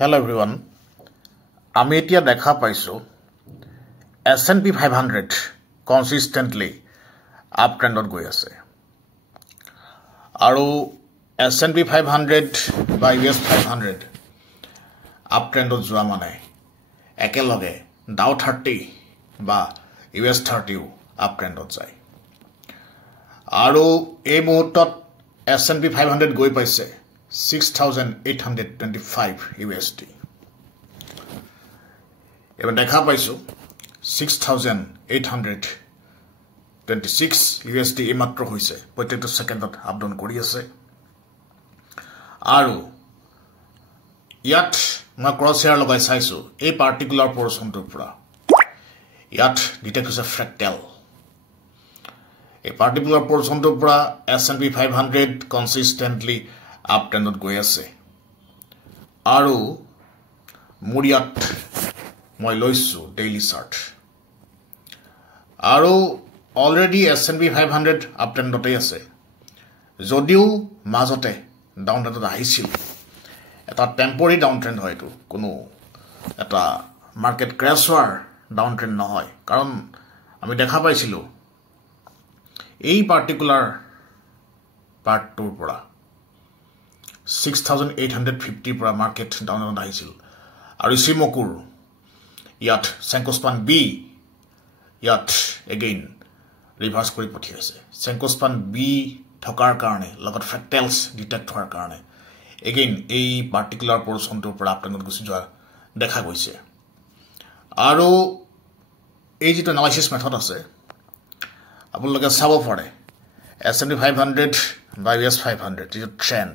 Hello everyone. আমি এতিয়া দেখা পাইছো S&P 500 consistently uptrendত গৈ আছে আৰু S&P 500 বা US 500 uptrendত যোৱা মানে একেলগে Dow 30 বা US 30 uptrendত যায় আৰু এই মুহূৰ্তত S&P 500 গৈ পাইছে 6,825 USD. Even দেখা পাইছো 6,826 USD এমাত্ৰ হৈছে প্ৰত্যেকটো সেকেন্ডত আপডাউন কৰি আছে আৰু ইয়াত মই ক্ৰছ হেয়াৰ লগাই চাইছো এই পাৰ্টিকুলাৰ পৰ্চনটোৰ পৰা ইয়াত ডিটেক্ট হৈছে ফ্ৰেক্টেল এই পাৰ্টিকুলাৰ পৰ্চনটোৰ পৰা S&P 500 consistently uptrendত গৈ আছে আৰু মুৰিয়াত মই লৈছো ডেইলি চাৰ্ট আৰু অলৰেডি S&P 500 আপট্ৰেণ্ডতে আছে যদিও মাজতে ডাউন ট্ৰেণ্ডত আহিছিল এটা টেম্পৰাৰী ডাউন ট্ৰেণ্ড হয়তো কোনো এটা মাৰ্কেট ক্ৰেশ হোৱাৰ ডাউন ট্ৰেণ্ড নহয় কাৰণ আমি দেখা পাইছিলো এই পাৰ্টিকুলাৰ পাৰ্টটোৰ পৰা 6,850 পৰা মাৰ্কেট ডাউনত আহিছিল আৰু সিমকুৰ ইয়াত সেঙ্কোস্পান বি ইয়াত এগেইন ৰিভাৰ্স কৰি পঠিয়াইছে সেঙ্কোস্পান বি থকাৰ কাৰণে লগত ফ্ৰেক্টেলছ ডিটেক্ট হোৱাৰ কাৰণে এগেইন এই পাৰ্টিকুলাৰ পৰ্চনটোৰ পৰা আপট্ৰেণ্ডত গুচি যোৱা দেখা গৈছে আৰু এই যিটো এনালাইসিস মেথড আছে আপোনালোকে চাব পাৰে S&P 500 বা US 500 যিটো ট্ৰেণ্ড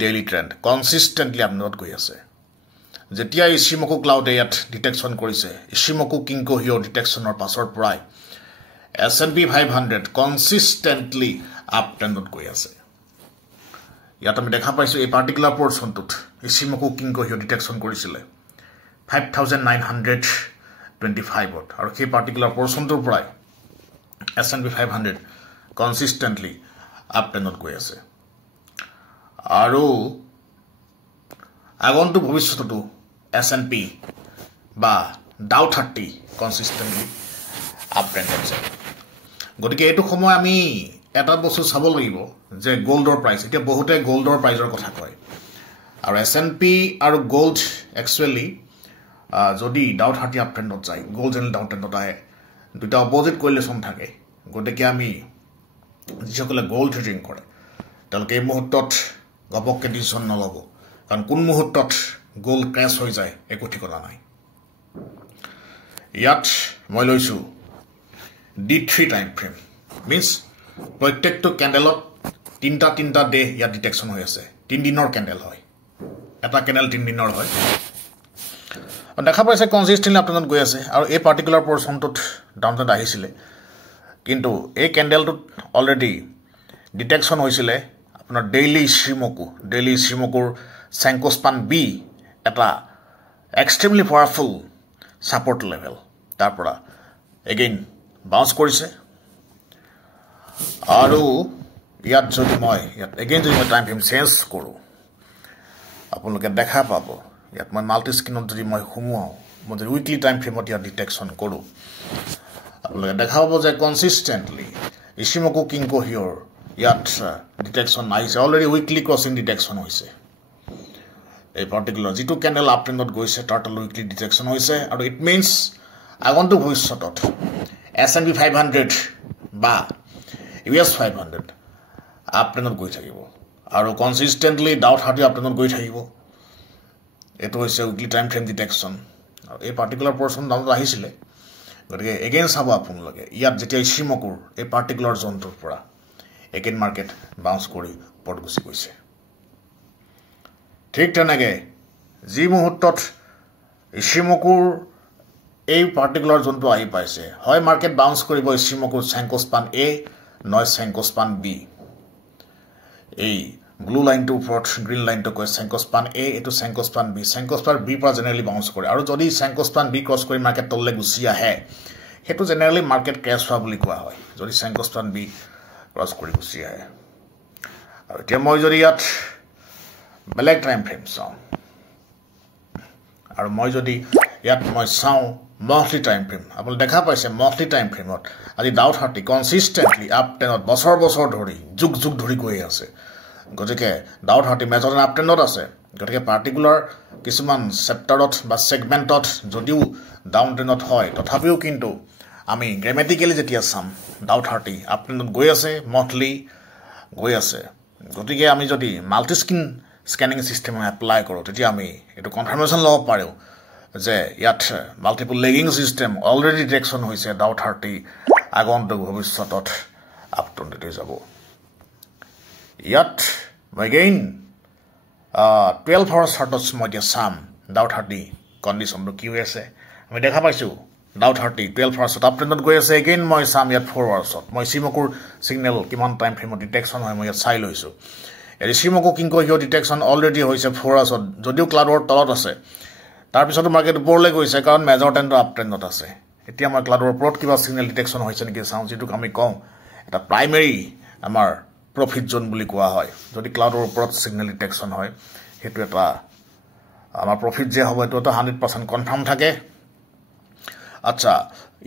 ডেইলি ট্ৰেণ্ড কনসিস্টেন্টলি আপডাউনত গৈ আছে যেতিয়া ইশিমকু ক্লাউডে ইয়াত ডিটেকশন কৰিছে ইশিমকু কিংকো হিও ডিটেকশনৰ পাছৰ পৰাই S&P 500 কনসিস্টেন্টলি আপট্ৰেণ্ডত গৈ আছে ইয়াত আমি দেখা পাইছো এই পাৰ্টিকুলাৰ পৰ্চনটোত ইশিমকু কিংকো হিও ডিটেকশন কৰিছিলে 5,925 আৰু সেই পাৰ্টিকুলাৰ পৰ্চনটোৰ পৰাই S&P 500 কনসিস্টেন্টলি আপট্ৰেণ্ডত গৈ আছে আৰু আগন্তুক ভৱিষ্যতটো S&P বা Dow 30 কনসিস্টেন্টলি আপট্ৰেণ্ডত যায় গতিকে এইটো সময় আমি এটা বস্তু চাব লাগিব যে গোল্ডৰ প্ৰাইস এতিয়া বহুতে গোল্ডৰ প্ৰাইসৰ কথা কয় আৰু S&P আৰু গোল্ড একচুয়ালি যদি Dow 30 আপট্ৰেণ্ডত যায় গোল্ড এণ্ড ডাউন ট্ৰেণ্ডত আহে দুটা অপোজিট কোৰিলেশন থাকে গতিকে আমি যিসকলে গোল্ড ট্ৰেডিং কৰে তেওঁলোকে এই মুহূৰ্তত গপককে ডিসিশন নলব কাৰণ কোন মুহূৰ্তত গোল্ড ক্ৰেশ হৈ যায় একো ঠিকনা নাই ইয়াত মই লৈছো D3 টাইম ফ্ৰেম মিন্স প্ৰত্যেকটো ক্যান্ডেলত তিনটা ডে ইয়াত ডিটেকশন হৈ আছে 3 দিনৰ ক্যান্ডেল হয় এটা ক্যান্ডেল 3 দিনৰ হয় দেখা পাইছে কনসিস্টেন্টলি আপট্ৰেণ্ডত গৈ আছে আৰু এই পাৰ্টিকুলাৰ পৰ্চনটোত ডাউনট্ৰেণ্ড আহিছিলে কিন্তু এই ক্যান্ডেলটোত অলৰেডি ডিটেকশন হৈছিলে আপোনাৰ ডেইলি শ্ৰীমকুৰ সেঙ্কোস্পান বি এটা এক্সট্ৰিমলি পাৱাৰফুল সাপোৰ্ট লেভেল তাৰ পৰা এগেইন বাউন্স কৰিছে আৰু ইয়াত যদি মই টাইম ফ্ৰেম চেঞ্জ কৰো আপোনালোকে দেখা পাব ইয়াত মই মাল্টি স্ক্ৰিনত যদি মই ঘুমাও মই উইকলি টাইম ফ্ৰেমত ইয়াত ডিটেকশন কৰো আপোনালোকে দেখা পাব যে কনসিস্টেন্টলি ইশিমকু কিংকো হিওৰ ইয়াত ডিটেকশন নাইছে অলৰেডি উইকলি ক্ৰসিং ডিটেকশন হৈছে এই পাৰ্টিকুলাৰ যিটো ক্যান্ডেল আপট্ৰেণ্ডত গৈছে টাৰ্টল উইকলি ডিটেকশন হৈছে আৰু ইট মিন্স আগন্তুক ভৱিষ্যতত S&P 500 বা US 500 আপট্ৰেণ্ডত গৈ থাকিব আৰু কনসিস্টেন্টলি Dow 30 আপট্ৰেণ্ডত গৈ থাকিব এটো হৈছে উইকলি টাইম ফ্ৰেম ডিটেকশন আৰু এই পাৰ্টিকুলাৰ পৰ্চন ডাউনত আহিছিলে গতিকে এগেইন চাব আপোনালোকে ইয়াত যেতিয়া ইশিমকুৰ এই পাৰ্টিকুলাৰ জোনটোৰ পৰা এগেইন মাৰ্কেট বাউন্স কৰি ওপৰত গুচি গৈছে ঠিক তেনেকৈ যি মুহূৰ্তত ইশিমকুৰ এই পাৰ্টিকুলাৰ জোনটো আহি পাইছে হয় মাৰ্কেট বাউন্স কৰিব ইশিমকুৰ সেঙ্কোস্পান এ নয় সেঙ্কোস্পান বি এই ব্লু লাইনটো ওপৰত গ্ৰীণ লাইনটো কয় সেঙ্কোস্পান এ এটো সেঙ্কোস্পান বি পৰা জেনেৰেলি বাউন্স কৰে আৰু যদি সেঙ্কোস্পান বি ক্ৰস কৰি মাৰ্কেট তললৈ গুচি আহে হেতু জেনেৰেলি মাৰ্কেট ক্ৰেশ হোৱা বুলি কোৱা হয় যদি সেঙ্কোস্পান বি ক্ৰস কৰি গুচি আহে আৰু এতিয়া মই যদি ইয়াত ব্ল্যাক টাইম ফ্ৰেম চাও আৰু মই যদি ইয়াত মই চাওঁ মন্থলি টাইম ফ্ৰেম আপুনি দেখা পাইছে মন্থলি টাইম ফ্ৰেমত আজি ডাউ 30 কনসিস্টেন্টলি আপ টেনত বছৰ ধৰি যুগ ধৰি গৈ আছে গতিকে ডাউ 30 মেজৰ আপ টেনত আছে গতিকে পাৰ্টিকুলাৰ কিছুমান চেপ্টাৰত বা সেগমেন্টত যদিও ডাউন টেনত হয় তথাপিও কিন্তু আমি গ্ৰামেটিক্যালি যেতিয়া চাম ডাউ 30 আপ টেনত গৈ আছে মন্থলি গৈ আছে গতিকে আমি যদি multi screen scanning system apply কৰো তেতিয়া আমি এটো কনফাৰ্মেশন লব পাৰো যে ইয়াত multiple lagging system already detection হৈছে ডাউ 30 আগন্তুক ভৱিষ্যতত আপ টেনত যাব ইয়াত again 12 hours চাৰ্টত মই দিয়া চাম ডাউ 30 কন্ডিশনটো কি হৈ আছে আমি দেখা পাইছো ডাউ 30 12 hours আপ টেনত গৈ আছে again মই চাম ইয়াত 4 hours মই সিমকুৰ সিগনেল কিমান টাইম ফ্ৰেমত ডিটেকশন হয় মই ইয়াত চাই লৈছো এই সিমকু কিংকো হিও ডিটেকশন অলৰেডি হৈছে 4 hours যদিও ক্লাউডৰ তলত আছে তাৰ পিছত মাৰ্কেট ওপৰলৈ গৈছে কাৰণ মেজৰ টেন্ড আপ টেন্ডত আছে এতিয়া মই ক্লাউডৰ ওপৰত কিবা সিগনেল ডিটেকশন হৈছে নেকি চাওঁ যেটো আমি কওঁ এটা প্ৰাইমাৰী আমাৰ প্ৰফিট জোন বুলি কোৱা হয় যদি ক্লাউডৰ ওপৰত সিগনেল ডিটেকশন হয় হেতু এটা আমাৰ প্ৰফিট যে হ'ব এটো 100% কনফাৰ্ম থাকে আচ্ছা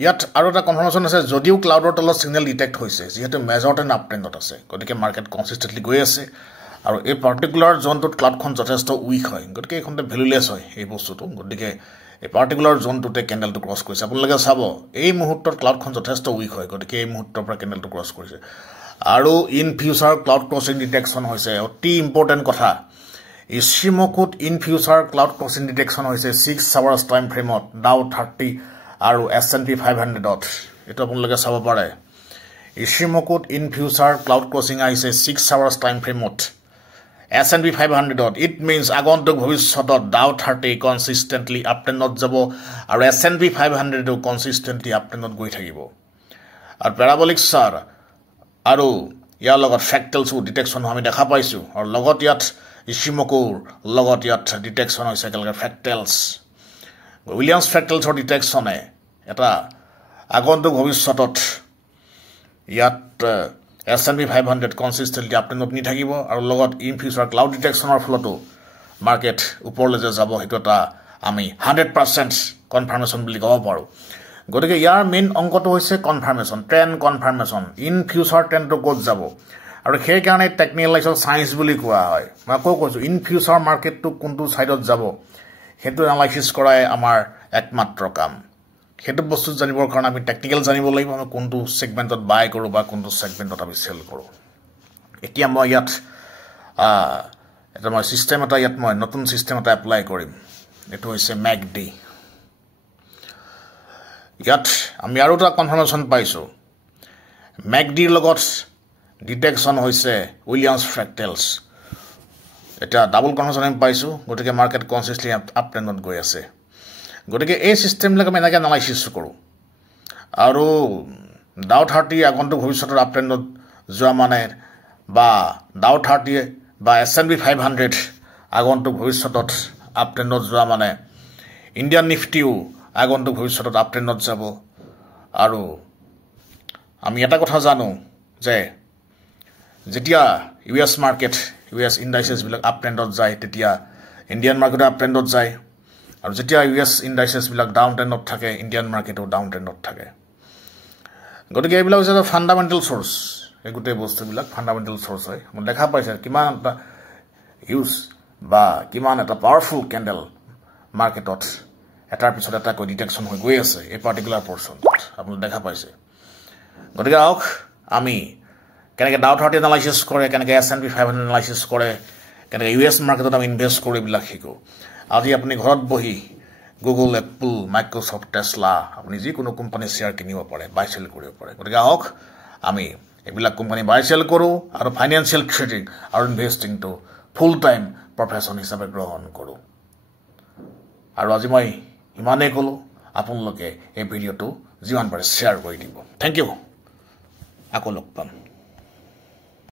ইয়াত আৰু এটা কনফাৰ্মেশন আছে যদিও ক্লাউডৰ তলত সিগনেল ডিটেক্ট হৈছে যেহেতু মেজৰ টেন্ড আপ টেন্ডত আছে গতিকে মাৰ্কেট কনসিস্টেন্টলি গৈ আছে আৰু এই পাৰ্টিকুলাৰ জোনটোত ক্লাউডখন যথেষ্ট উইক হয় গতিকে এখনতে ভ্যালুলেস হয় এই বস্তুটো গতিকে এই পাৰ্টিকুলাৰ জোনটোতে ক্যান্ডেলটো ক্ৰস কৰিছে আপোনালোকে চাব এই মুহূৰ্তত ক্লাউডখন যথেষ্ট উইক হয় গতিকে এই মুহূৰ্তৰ পৰা ক্যান্ডেলটো ক্ৰস কৰিছে আৰু ইন ফিউচাৰ ক্লাউড ক্ৰসিং ডিটেকশন হৈছে অতি ইম্পৰ্টেন্ট কথা এই সিমকুত ইন ফিউচাৰ ক্লাউড ক্ৰসিং ডিটেকশন হৈছে 6 hours টাইম ফ্ৰেমত ডাউ 30 আৰু S&P 500ত এটো আপোনালোকে চাব পাৰে এই সিমকুত ইন ফিউচাৰ ক্লাউড ক্ৰসিং আহিছে 6 hours time ফ্ৰেমত S&P 500 it means আগন্তুক ভৱিষ্যতত ডাউ 30 কনসিস্টেন্টলি আপ টেনত যাব আৰু S&P 500 কনসিস্টেন্টলি আপ টেনত গৈ থাকিব আৰু প্যাৰাবলিক স্টাৰ আৰু ইয়াৰ লগত ফ্ৰেক্টেলছ ডিটেকশন আমি দেখা পাইছো আৰু লগত ইয়াত ইসিমকুৰ লগত ইয়াত ডিটেকশন হৈছে একেলগে ফ্ৰেক্টেলছ উইলিয়ামছ ফ্ৰেক্টেলছৰ ডিটেকশনে এটা আগন্তুক ভৱিষ্যতত ইয়াত S&P 500 কনসিস্টেন্টলি আপ টেনত নি থাকিব আৰু লগত ইন ফিউচাৰ ক্লাউড ডিটেকশনৰ ফলতো মাৰ্কেট ওপৰলৈ যাব হেতু এটা আমি 100% কনফাৰ্মেশন বুলি ক'ব পাৰো গতিকে ইয়াৰ মেইন অংকটো হৈছে confirmation trend confirmation in future ট্ৰেন্ডটো ক'ত যাব আৰু সেই কাৰণে টেকনিক্যাল সায়েন্স বুলি কোৱা হয় মই কৈছো ইন ফিউচাৰ মাৰ্কেটটো কোনটো সাইডত যাব হেতু এনালাইসিস কৰাই আমাৰ একমাত্ৰ কাম হেতু বস্তু জানিবৰ কাৰণে আমি টেকনিক্যাল জানিব লাগিব আমি কোনটো সেগমেন্টত বাই কৰো বা কোনটো সেগমেন্টত আমি সেল কৰো এতিয়া মই ইয়াত এটা মই সিস্টেম এটা ইয়াত মই নতুন সিস্টেম এটা এপ্লাই কৰিম এটো হৈছে MACD ইয়াত আমি আৰু এটা কনফাৰ্মেশন পাইছো MACD লগত ডিটেকশন হৈছে উইলিয়ামছ ফ্ৰেক্টেলছ এটা ডাবল কনফাৰ্মেশন আমি পাইছো গতিকে মাৰ্কেট কনসিস্টেন্টলি আপ টেনত গৈ আছে গতিকে এই সিস্টেম বিলাক আমি এনেকৈ এনালাইসিস কৰো আৰু ডাউ 30 আগন্তুক ভৱিষ্যতৰ আপ টেনত যোৱা মানে বা ডাউ 30 বা S&P 500 আগন্তুক ভৱিষ্যতত আপ টেনত যোৱা মানে ইণ্ডিয়ান নিফটিও আগন্তুক ভৱিষ্যতত আপ টেনত যাব আৰু আমি এটা কথা জানো যে যেতিয়া US মাৰ্কেট US ইন্ডাইসেস বিলাক আপ টেনত যায় তেতিয়া ইণ্ডিয়ান মাৰ্কেট আপ টেনত যায় আৰু যেতিয়া US ইন্ডাইসেস বিলাক ডাউন টেনত থাকে ইণ্ডিয়ান মাৰ্কেটও ডাউন টেনত থাকে গতিকে এইবিলাক হৈছে ফান্ডামেন্টাল সোর্স এই গোটেই বস্তুবিলাক ফান্ডামেন্টাল সোর্স হয় মই দেখা পাইছে কিমান এটা ইউজ বা কিমান এটা পাৱাৰফুল ক্যান্ডেল মাৰ্কেটত এটাৰ পিছত এটা কৈ ডিটেকশন হৈ গৈ আছে এই পাৰ্টিকুলাৰ পৰ্চন আপুনি দেখা পাইছে গতিকে আওক আমি কেনেকৈ ডাউ 30 এনালাইসিস কৰে কেনেকৈ S&P 500 এনালাইসিস কৰে কেনেকৈ US মাৰ্কেটত আমি ইনভেস্ট কৰি বিলাক শিকো আজি আপুনি ঘৰত বহি গুগল এপল মাইক্ৰোসফট টেসলা আপুনি যি কোনো কোম্পানী শেয়াৰ কিনিব পাৰে বাই সেল কৰিব পাৰে গতিকে আওক আমি এইবিলাক কোম্পানী বাই সেল কৰো আৰু ফাইনান্সিয়াল ট্ৰেডিং আৰু investing to full time profession হিচাপে গ্ৰহণ কৰো আৰু আজি মই ইমানে কলো আপোনালোকে এই ভিডিওটো যিমান পাৰে শেয়াৰ কৰি দিব থ্যাংক ইউ আকৌ লগ পাম